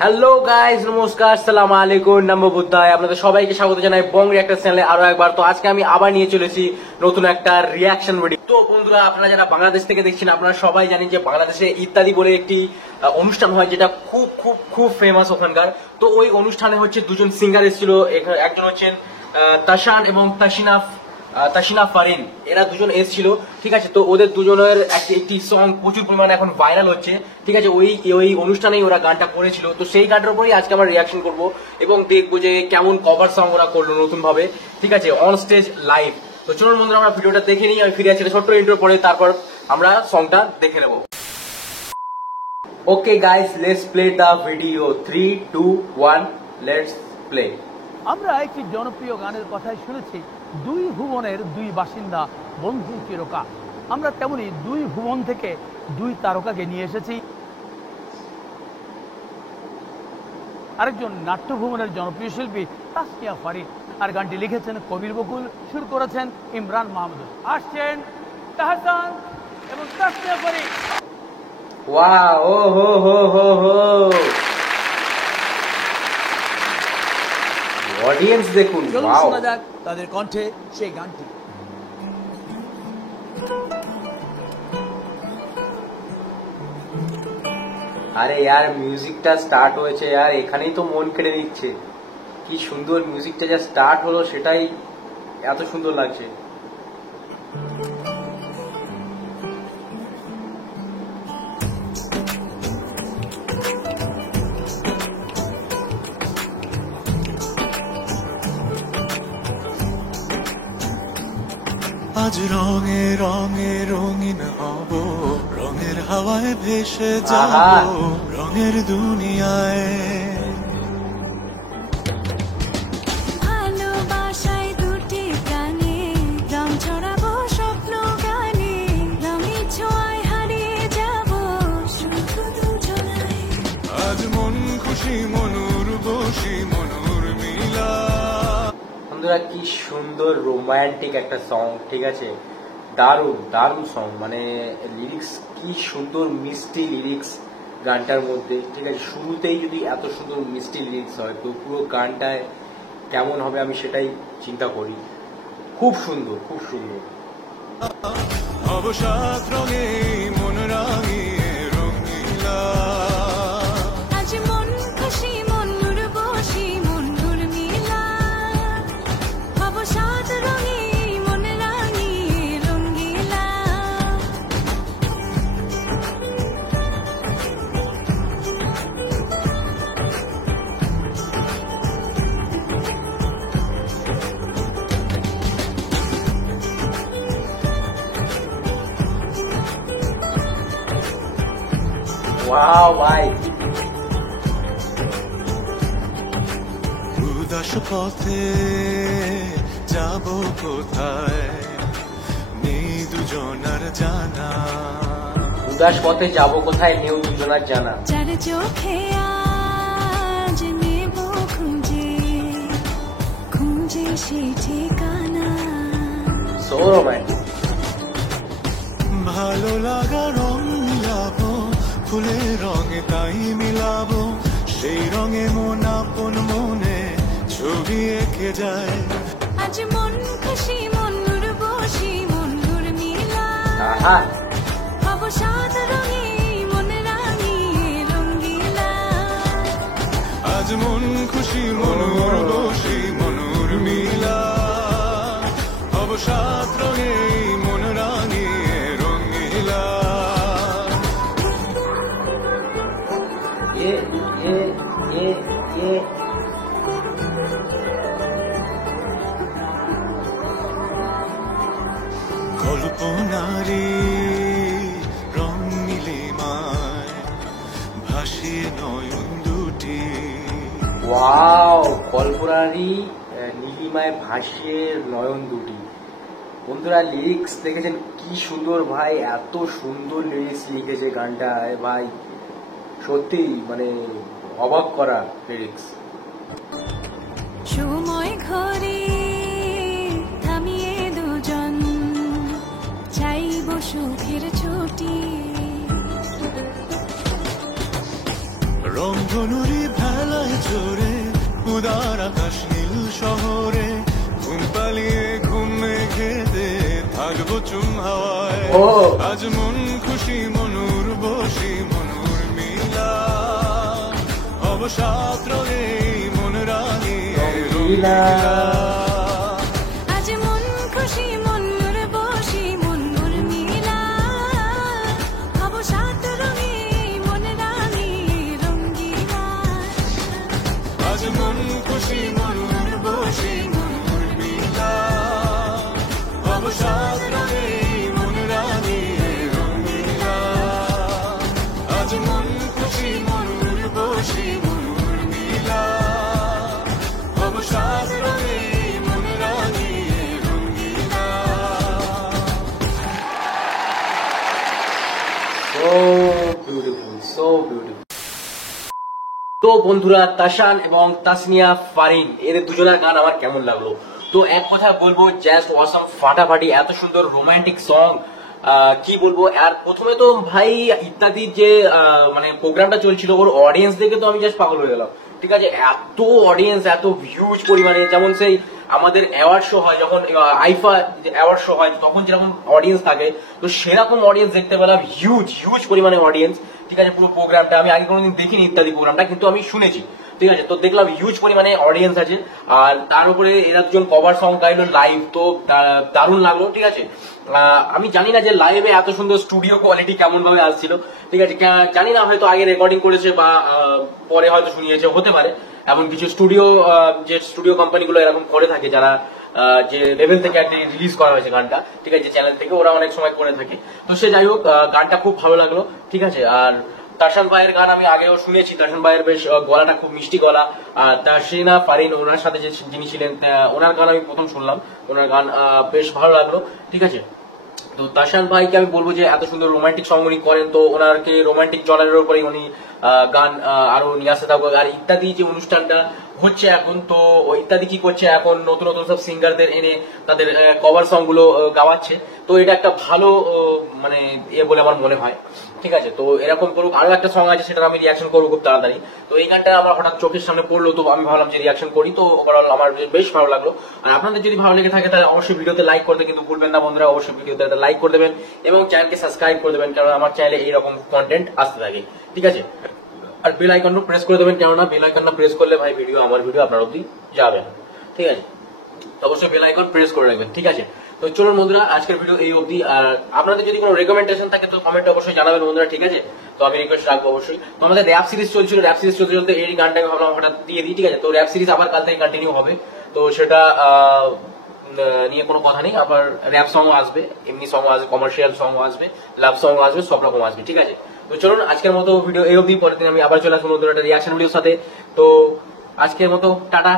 Hello guys, নমস্কার, আসসালামু আলাইকুম, নমো বুদ্ধায়। আপনাদের সবাইকে স্বাগত জানাই বং রিঅ্যাক্টর চ্যানেলে আরো একবার। তো আজকে আমি আবার নিয়ে চলেছি নতুন একটা রিঅ্যাকশন ভিডিও। তো বন্ধুরা, আপনারা যারা বাংলাদেশ থেকে দেখছেন, আপনারা সবাই জানেন যে বাংলাদেশে ইত্যাদি বলে একটি অনুষ্ঠান হয় যেটা খুব খুব খুব ফেমাস ওখানকার। তো ওই অনুষ্ঠানে হচ্ছে দুজন সিঙ্গার এসেছিল। একজন হচ্ছেন তাশান এবং তাসিনা ফারিন, এরা দুজন এসেছিল। ঠিক আছে, তো ওদের দুজনের একটি সং প্রচুর পরিমাণে এখন ভাইরাল হচ্ছে। ঠিক আছে, ওই অনুষ্ঠানেই ওরা গানটা করেছিল। তো সেই গানটার উপরেই আজকে আমরা রিয়াকশন করব এবং দেখবো যে কেমন কভার সং ওরা করলো নতুন ভাবে। ঠিক আছে, অন স্টেজ লাইভ। তো চলুন বন্ধুরা, আমরা ভিডিওটা দেখে নিই। আমি ফিরে আসছি ছোট্ট ইন্ট্রো পরে, তারপর আমরা সংটা দেখে নেব। Okay guys, let's play the video. 3, 2, 1, let's play. আমরা একটি জনপ্রিয় গানের কথাই শুনেছি, দুই ভুবনের দুই বাসিন্দা, বন্ধু চিরকাল। আমরা তেমনি দুই ভুবন থেকে দুই তারকাকে নিয়ে এসেছি। আরেকজন নাট্য ভুবনের জনপ্রিয় শিল্পী তাসনিয়া ফারিন, আর গানটি লিখেছেন কবির বকুল, সুর করেছেন ইমরান মাহমুদ। আসছেন তাহসান এবং তাসনিয়া ফারিন। ওয়াও, ও হো হো হো হো, অডিয়েন্স দেখুন। ওয়াও, শোনা যাক তাদের কণ্ঠে সেই গানটি। আরে यार, মিউজিকটা স্টার্ট হয়েছে यार, এখানেই তো মন কেড়ে নিচ্ছে। কি সুন্দর মিউজিকটা যা স্টার্ট হলো, সেটাই এত সুন্দর লাগছে। আজ রঙে রঙে রঙিন হব, রঙের হাওয়ায় ভেসে যাব, আহা। রঙের দুনিয়ায়। ভালোবাসায় দুটি প্রাণে রং ছড়াবো স্বপ্ন গানে, রঙের ছোঁয়ায় হারিয়ে যাব শুধু দুজনায়। আজ মন খুশি মনুর বসি মনুর মিলা। বন্ধুরা, কি সুন্দর রোমান্টিক একটা সং। ঠিক আছে, দারুণ দারুণ সং, মানে লিরিক্স কি সুন্দর, মিষ্টি লিরিক্স গানটার মধ্যে। ঠিক আছে, শুরুতেই যদি এত সুন্দর মিষ্টি লিরিক্স হয়, তো পুরো গানটায় কেমন হবে আমি সেটাই চিন্তা করি। খুব সুন্দর, খুব সুন্দর। অবসাদ রঙে মন রাঙিয়ে রঙিলা। আজ মন খুশি মনুর বসি মনুর মিলা, অবসাদ রঙে মন রাঙিয়ে রঙ্গিলা। ওয়াও ভাই, উদাস পথে যাব কোথায়, নেই দুজনার জানা। উদাস পথে যাব কোথায়, নেও দুজনার জানা। যার চোখে আজ নেব খুঁজে খুঁজে সেই ঠিকানা। So romantic. ভালো লাগা রং মিলাবো, ফুলের রঙে তাই মিলাবো, সেই রঙে মন আপন মনে ছবি এঁকে যায়। আজ মন খুশি মনুর বসি মনুর মিলা, আহা, অবসাদ রঙে মন রাঙিয়ে রঙ্গিলা। আজ মন খুশি মনুর বসি মনুর মিলা, অবসাদ রঙে মন রাঙিয়ে রঙিলা। এ এ এ এ কল্পনারি রং নীলিমায় ভাসিয়ে নয়ন দুটি। ওয়াও, কল্পনারি নীলিমায় ভাসিয়ে নয়ন দুটি। বন্ধুরা, লিরিক্স দেখেছেন কি সুন্দর ভাই, এত সুন্দর লিরিক্স লিখেছে গানটায় ভাই, সত্যি মানে অবাক করা লিরিক্স। সময় ঘরে থামিয়ে দুজন চাইব সুখের ছুটি। রংধনুরি ভেলায় চড়ে উদার আকাশ নীল শহরে ঘুম পালিয়ে ঘুম মেঘেতে থাকবো চুম হাওয়ায় ও। আজ মন খুশি মনুর বসি মনুর মিলা অবসাদ রঙে মন রাঙিয়ে রঙিলা আজ মন খুশি মন্নুর বসি মন্নুর মিলা হব সাত রঙে মন রাঙে রঙ্গিলা আজ মন খুশি মনুর বসি মনুর মিলা অবসাদ রঙে মন রাঙিয়ে রঙিলা আজ মন খুশি মনুর বসি মনুর মিলা অবসাদ রঙে মন রাঙিয়ে Rangeela so beautiful, so beautiful. তো বন্ধুরা, তাসান এবং তাসনিয়া ফারিন এদের দুজনের গান আমার কেমন লাগলো? তো এক কথা বলবো, জাস্ট অসাম, ফাটাফাটি, এত সুন্দর রোমান্টিক সং, কি বলবো। আর প্রথমে তো ভাই ইত্যাদির যে মানে প্রোগ্রামটা চলছিল, ওর অডিয়েন্স দেখে তো আমি জাস্ট পাগল হয়ে গেলাম। ঠিক আছে, এত অডিয়েন্স, এত হিউজ পরিমাণে, যেমন সেই আমাদের অ্যাওয়ার্ড শো হয়, যখন আইফা অ্যাওয়ার্ড শো হয় তখন যেরকম অডিয়েন্স থাকে, তো সেরকম অডিয়েন্স দেখতে পেলাম, হিউজ হিউজ পরিমাণে অডিয়েন্স। ঠিক আছে, পুরো প্রোগ্রামটা আমি আগে কোনোদিন দেখিনি ইত্যাদি প্রোগ্রামটা, কিন্তু আমি শুনেছি। ঠিক আছে, তো দেখলাম হিউজ পরিমাণে অডিয়েন্স আছে। আর তার উপরে এরা দুজন কভার সং গাইলো লাইভ, তো দারুণ লাগলো। ঠিক আছে, আমি জানি না যে লাইভে এত সুন্দর স্টুডিও কোয়ালিটি কেমন ভাবে আসছিল। ঠিক আছে, জানি না, হয়তো আগে রেকর্ডিং করেছে বা পরে হয়তো শুনিয়েছে, হতে পারে। এমন কিছু স্টুডিও, যে স্টুডিও কোম্পানিগুলো এরকম করে থাকে, যারা যে লেভেল থেকে একদিন রিলিজ করা হয়েছে গানটা, ঠিক আছে, চ্যানেল থেকে, ওরা অনেক সময় করে থাকে। তো সে যাই হোক, গানটা খুব ভালো লাগলো। ঠিক আছে, আর তাসান ভাইয়ের গান আমি আগেও শুনেছি, তাসান ভাইয়ের বেশ গলাটা খুব মিষ্টি গলা। আর তাসরিনা ফারিন ওনার সাথে যে যিনি ছিলেন, ওনার গান আমি প্রথম শুনলাম, ওনার গান বেশ ভালো লাগলো। ঠিক আছে, তো তাসান ভাইকে আমি বলবো যে এত সুন্দর রোমান্টিক সং উনি করেন, তো ওনাকে রোমান্টিক জনারের উপরে উনি গান আরো নিয়ে আসতে থাকবো। আর ইত্যাদি যে অনুষ্ঠানটা হচ্ছে এখন, তো ইত্যাদি কি করছে এখন, নতুন নতুন সব সিঙ্গারদের এনে তাদের কভার সং গুলো গাওয়াচ্ছে। তো এটা একটা ভালো মানে বলে আমার মনে হয়। ঠিক আছে, তো এরকম করুক। আরো একটা সং আছে, সেটা আমি রিয়াকশন করবো খুব তাড়াতাড়ি। তো এই গানটা আমার হঠাৎ চোখের সামনে পড়লো, তো আমি ভাবলাম যে রিয়াকশন করি। তো ওভারঅল আমার বেশ ভালো লাগলো। আর আপনাদের যদি ভালো লেগে থাকে তাহলে অবশ্যই ভিডিওতে লাইক করতে কিন্তু ভুলবেন না বন্ধুরা। অবশ্যই ভিডিওতে লাইক করে দেবেন এবং চ্যানেলকে সাবস্ক্রাইব করে দেবেন, কারণ আমার চ্যানেলে এইরকম কন্টেন্ট আসতে থাকে। ঠিক আছে, আর বেল আইকনটা প্রেস করে দেবেন, কেননা বেল আইকনটা প্রেস করলে ভাই আমার ভিডিও আপনার অব্দি যাবে না। ঠিক আছে, তো অবশ্যই বেল আইকন প্রেস করে রাখবেন। ঠিক আছে, তো চলুন বন্ধুরা, আজকের ভিডিও এই অবধি। আর আপনাদের যদি কোনো রেকমেন্ডেশন থাকে তো কমেন্টে অবশ্যই জানাবেন বন্ধুরা। ঠিক আছে, তো আমি রিকোয়েস্ট রাখবো অবশ্যই। তো আমাদের র্যাপ সিরিজ চলছিল, র্যাপ সিরিজ চলতে চলতে এই গানটাকে ভাবলাম হঠাৎ দিয়ে দিই। ঠিক আছে, তো র্যাপ সিরিজ আবার কাল থেকে কন্টিনিউ হবে, তো সেটা নিয়ে কোনো কথা নেই। আবার র্যাপ সং আসবে, এমনি সং আসবে, কমার্শিয়াল সং আসবে, লাভ সং আসবে, সব রকম আসবে। ঠিক আছে, তো চলুন আজকের মতো ভিডিও এই অবধি। পরের দিন আমি আবার চলে আসবো নতুন একটা রিয়াকশন ভিডিওর সাথে। তো আজকের মতো টাটা।